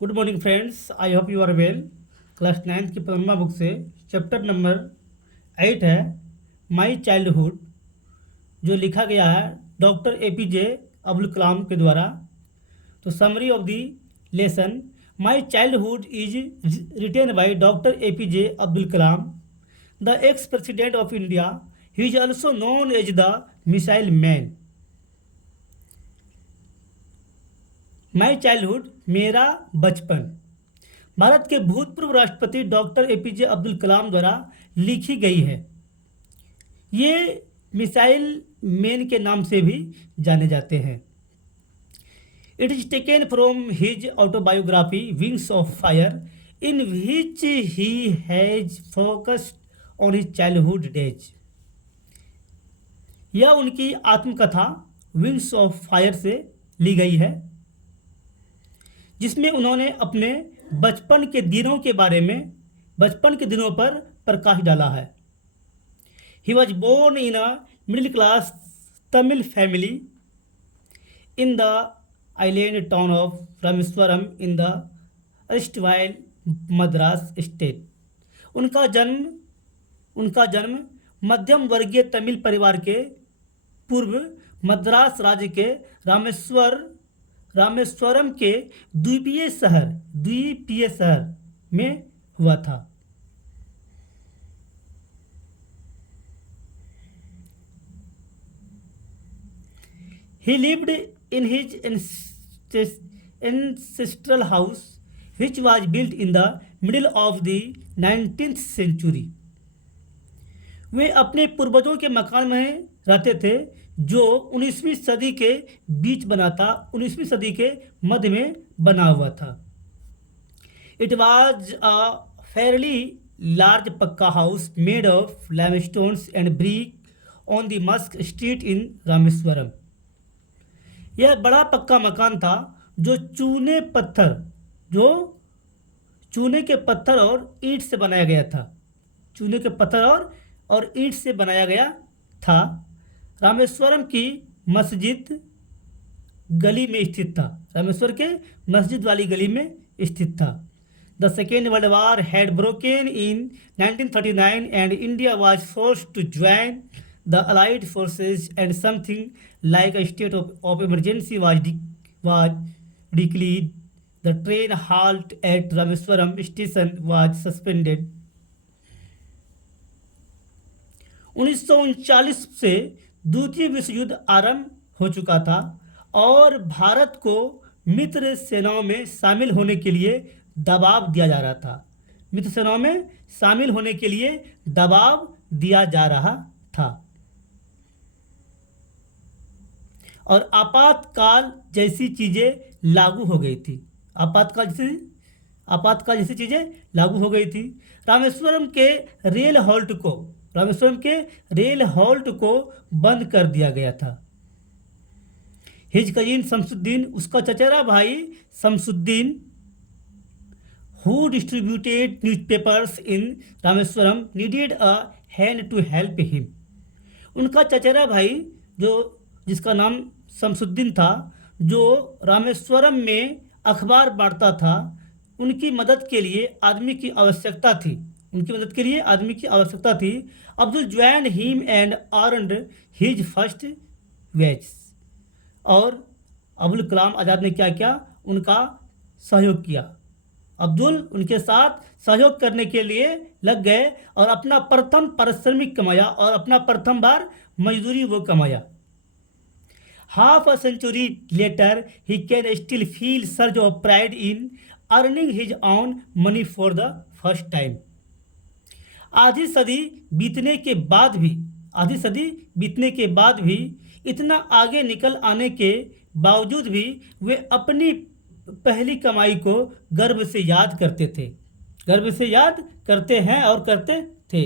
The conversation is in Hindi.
Good morning friends, I hope you are well. Class 9th की पद्मा बुक से चैप्टर नंबर 8 है माई चाइल्डहुड, जो लिखा गया है डॉक्टर APJ अब्दुल कलाम के द्वारा। तो summary of the lesson, my childhood is written by doctor APJ Abdul Kalam, the ex president of India. He is also known as the missile man. My childhood, मेरा बचपन, भारत के भूतपूर्व राष्ट्रपति डॉक्टर APJ अब्दुल कलाम द्वारा लिखी गई है। ये मिसाइल मैन के नाम से भी जाने जाते हैं। It is taken from his autobiography wings of fire, in which he has focused on his childhood days. यह उनकी आत्मकथा विंग्स ऑफ फायर से ली गई है, जिसमें उन्होंने अपने बचपन के दिनों पर प्रकाश डाला है। He was born in a middle class Tamil family in the island town of Rameswaram in the erstwhile Madras state. उनका जन्म मध्यम वर्गीय तमिल परिवार के पूर्व मद्रास राज्य के रामेश्वरम के द्वीपीय शहर में हुआ था। He lived in his ancestral house, which was built in the middle of the 19th century. वे अपने पूर्वजों के मकान में रहते थे, जो 19वीं सदी के मध्य में बना हुआ था। It was a fairly large पक्का house made of limestones and brick on the mosque street in Rameswaram. यह बड़ा पक्का मकान था जो चूने के पत्थर और ईंट से बनाया गया था। चूने के पत्थर और ईंट से बनाया गया था। रामेश्वरम की मस्जिद गली में स्थित था। रामेश्वर के मस्जिद वाली गली में स्थित था। The second world war had broken in 1939 and India was forced to join the allied forces and something like a state of emergency was declared. The train halt at Rameswaram station was suspended. 1939 से द्वितीय विश्व युद्ध आरंभ हो चुका था और भारत को मित्र सेनाओं में शामिल होने के लिए दबाव दिया जा रहा था। मित्र सेनाओं में शामिल होने के लिए दबाव दिया जा रहा था और आपातकाल जैसी चीज़ें लागू हो गई थी। आपातकाल जैसी चीज़ें लागू हो गई थी। रामेश्वरम के रेल हॉल्ट को बंद कर दिया गया था। हिज कजीन शमसुद्दीन, उसका चचेरा भाई Shamsuddin, who distributed newspapers in Rameswaram, needed a hand to help him. उनका चचेरा भाई जिसका नाम शमसुद्दीन था, जो रामेश्वरम में अखबार बांटता था, उनकी मदद के लिए आदमी की आवश्यकता थी। Abdul join him and earned his first wage. और अब्दुल कलाम आज़ाद ने क्या किया? उनका सहयोग किया। अब्दुल उनके साथ सहयोग करने के लिए लग गए और अपना प्रथम पारिश्रमिक कमाया और अपना प्रथम बार मजदूरी वो कमाया। Half a century later, he can still feel surge of pride in earning his own money for the first time. आधी सदी बीतने के बाद भी इतना आगे निकल आने के बावजूद भी वे अपनी पहली कमाई को गर्व से याद करते हैं और करते थे।